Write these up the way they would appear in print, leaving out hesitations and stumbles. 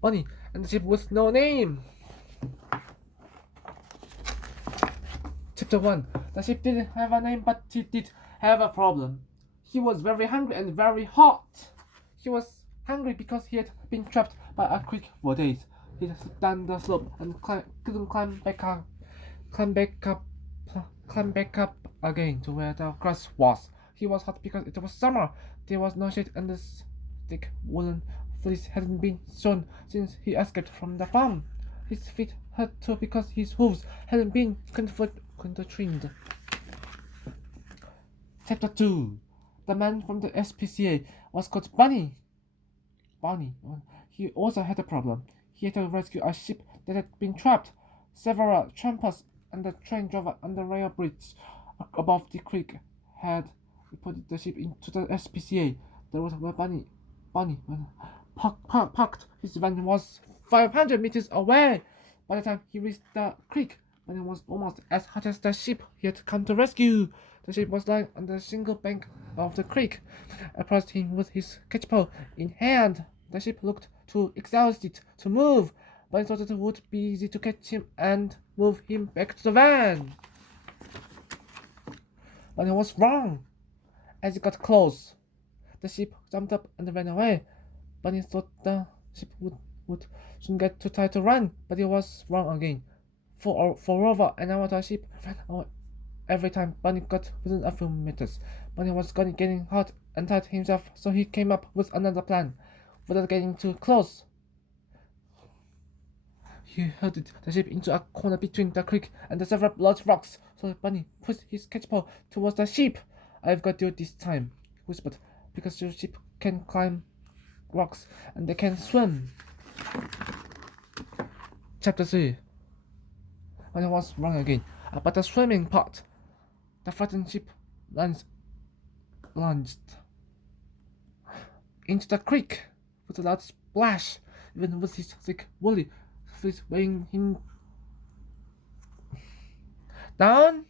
Barney and the ship with no name. Chapter 1. The ship didn't have a name, but it did have a problem. He was very hungry and very hot. He was hungry because he had been trapped by a creek for days. He had down the slope and couldn't climb back up, climb back up again to where the grass was. He was hot because it was summer. There was no shade, and the thick woolen fleece hadn't been shown since he escaped from the farm. His feet hurt too because his hooves hadn't been trimmed. Chapter 2. The man from the SPCA was called Barney. He also had a problem. He had to rescue a ship that had been trapped. Several trampers and the train driver on the rail bridge above the creek had reported the ship into the SPCA. The road where Barney parked his van was 500 meters away. By the time he reached the creek, Barney was almost as hot as the ship he had come to rescue. The ship was lying on the shingle bank of the creek. Approached him with his catchpole in hand. The ship looked too exhausted to move, but I thought it would be easy to catch him and move him back to the van. But he was wrong. As it got close, the ship jumped up and ran away. Barney thought the ship would soon get too tired to run, but he was wrong again. For over an hour, the ship ran away. Every time Barney got within a few meters, Barney was getting hot and tired himself, so he came up with another plan. Without getting too close, he herded the ship into a corner between the creek and the several large rocks, so Barney pushed his catchpole towards the ship. "I've got you this time," he whispered, "because your ship can climb rocks and they can swim." Chapter 3. When I was wrong again about the swimming part, the frightened ship lunged into the creek with a loud splash, even with his thick woolly fleece weighing him down.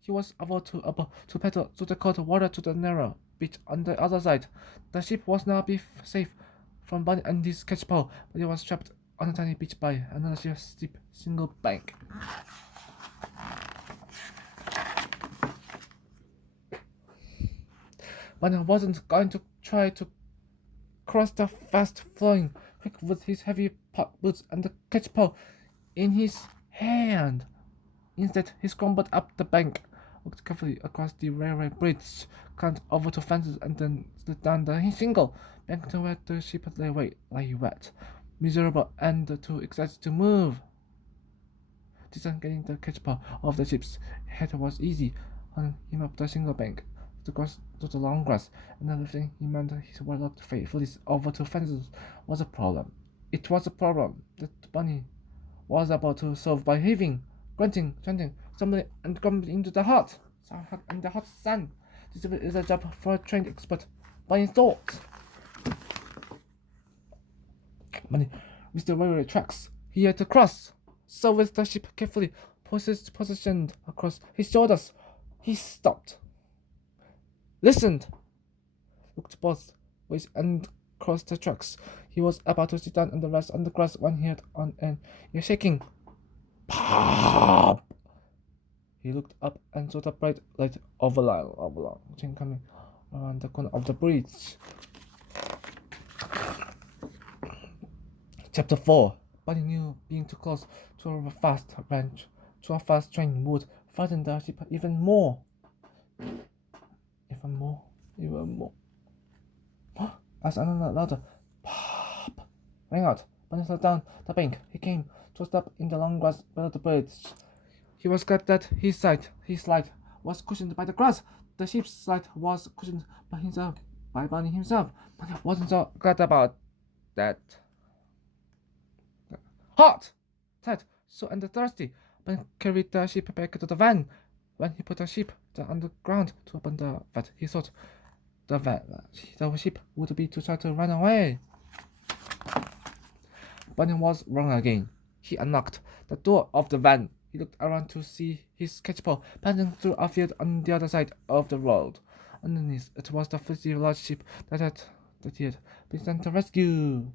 He was about to paddle through the cold water to the narrow beach on the other side. The ship was now safe from Barney and his catchpole, but it was trapped on a tiny beach by another steep single bank. Barney wasn't going to try to cross the fast-flowing creek with his heavy boots and the catchpole in his hand. Instead, he scrambled up the bank, walked carefully across the railway bridge, climbed over to fences, and then slid down the shingle bank to where the ship lay wet, miserable, and too excited to move. Getting the catchpole of the ship's head was easy, hauling him up the shingle bank to the long grass, and then lifting him and his well-locked fleece over to fences was a problem. It was a problem that Barney was about to solve by heaving, grunting, chanting, stumbling, and grumbling into the hot sun. This is a job for a trained expert, Barney thought. Barney reached the railway tracks he had to cross. So with the ship carefully positioned across his shoulders, he stopped, listened, looked both ways, and crossed the tracks. He was about to sit down and rest on the grass when he heard on an ear shaking. Pop! He looked up and saw the bright light of a train coming around the corner of the bridge. Chapter 4. Barney knew being too close to a fast train would frighten the ship even more. As another louder pop rang out, Barney slid down the bank. He came to a stop in the long grass below the bridge. He was glad that his slide was cushioned by the grass. The ship's slide was cushioned by Barney himself. Barney wasn't so glad about that. Hot, tight, so and thirsty, Barney carried the ship back to the van. When he put the ship on the ground to open the vat, he thought the ship would be too tired to run away. Barney was wrong again. He unlocked the door of the van. He looked around to see his catchpole passing through a field on the other side of the road. Underneath it was the filthy large ship that he had been sent to rescue.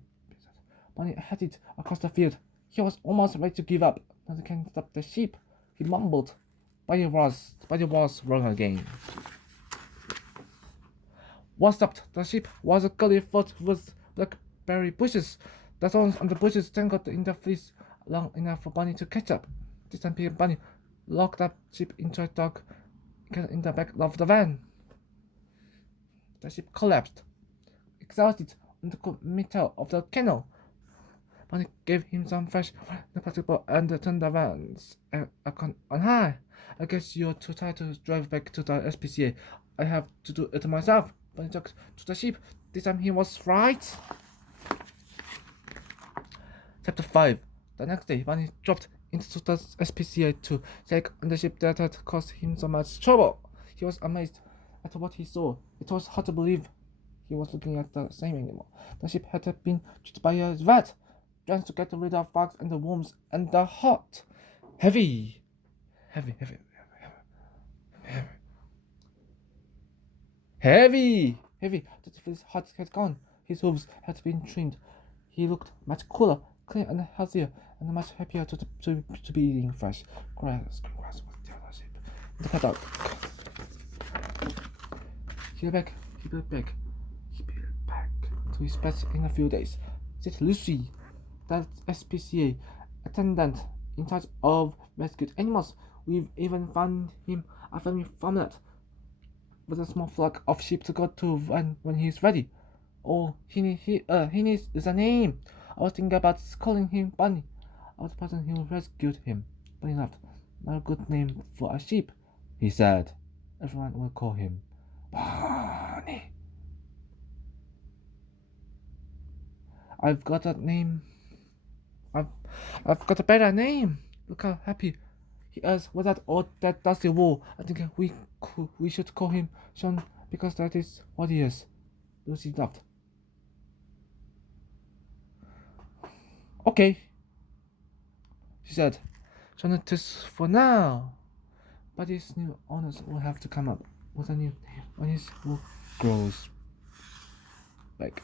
Barney headed across the field. He was almost ready to give up. Nothing can stop the sheep, he mumbled. But it was wrong again. What stopped the sheep was a gully filled with blackberry bushes. The thorns on the bushes tangled in the fleece long enough for Barney to catch up. This time Barney locked up sheep into a dog in the back of the van. The sheep collapsed, exhausted, on the metal of the kennel. Barney gave him some fresh plastic ball and turned the vans on high. I guess you're too tired to drive back to the SPCA. I have to do it myself. Barney talked to the sheep. This time he was right. Chapter 5. The next day, Barney dropped into the SPCA to check on the ship that had caused him so much trouble. He was amazed at what he saw. It was hard to believe he was looking at the same animal. The ship had been treated by a rat, trying to get rid of bugs and the worms and the hot. Heavy. The heart had gone. His hooves had been trimmed. He looked much cooler, cleaner and healthier, and much happier to be eating fresh grass was the other sheep in the paddock. He'll be back to his pets in a few days, said Lucy, that SPCA attendant in charge of rescued animals. We've even found him a family farmlet with a small flock of sheep to go to when he's ready. Oh, he needs a name. I was thinking about calling him Barney. I was the person who rescued him. Barney laughed. Not a good name for a sheep, he said. Everyone will call him Barney. I've got a name. I've got a better name. Look how happy he is without all that dusty wool. I think we should call him Sean because that is what he is. Lucy laughed. Okay, she said. Sean it is for now. But his new owners will have to come up with a new name when his wool grows back.